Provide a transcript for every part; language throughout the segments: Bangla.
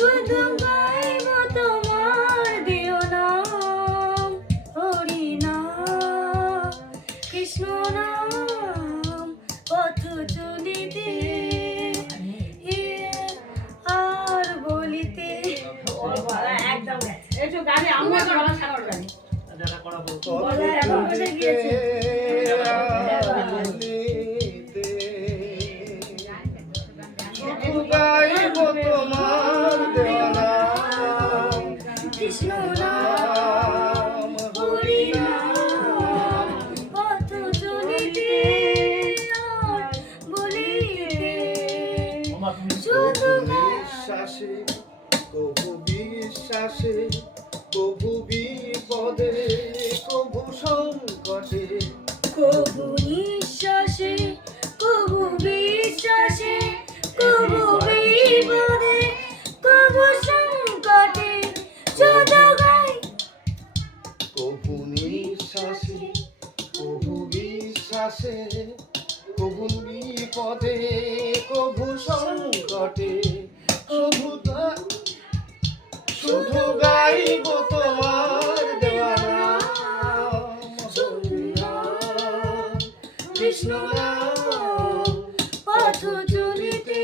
শুধু গাইব তোমার দিও নাম, হরি নাম কৃষ্ণ নাম পথ চলিতে আর বলিতে। একদম একটু গানে আমরা গলা সাগর গানি যারা করা বলতো এখন বসে গিয়েছে। শুধু গাইব তোমার দেওয়া কৃষ্ণ নাম হরি নাম পথ চলিতে আর বলিতে। শুধু বিশ্বাসে কবু বিশ্বাসে কবু বিপদে কবু সংকটে কবু নিঃশ্বাসে কবু বিশ্বাসে কবু বিপদে কবু সংকটে শুধু গাই। কবু নিঃশ্বাসে কবু বিশ্বাসে কবু বিপদে কবু সংকটে শুধু গাইব তোমার দেওয়া নাম, হরি নাম কৃষ্ণ নাম পথ চলিতে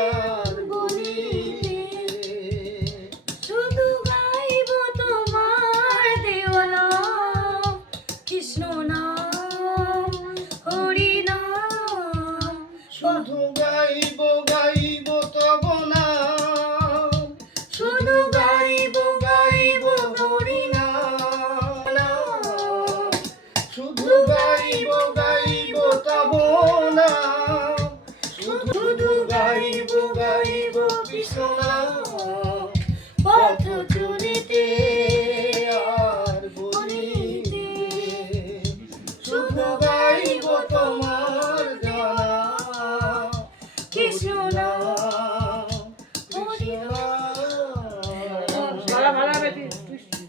আর বলিতে। শুধু গাইব তোমার দেওয়া নাম, কৃষ্ণ নাম হরি নাম। শুধু গাইব গাইব তব নাম, শুধু গাইব গাইব হরি নাম, শুধু গাইব গাইব তব নাম, শুধু গাইব গাইব কৃষ্ণ নাম।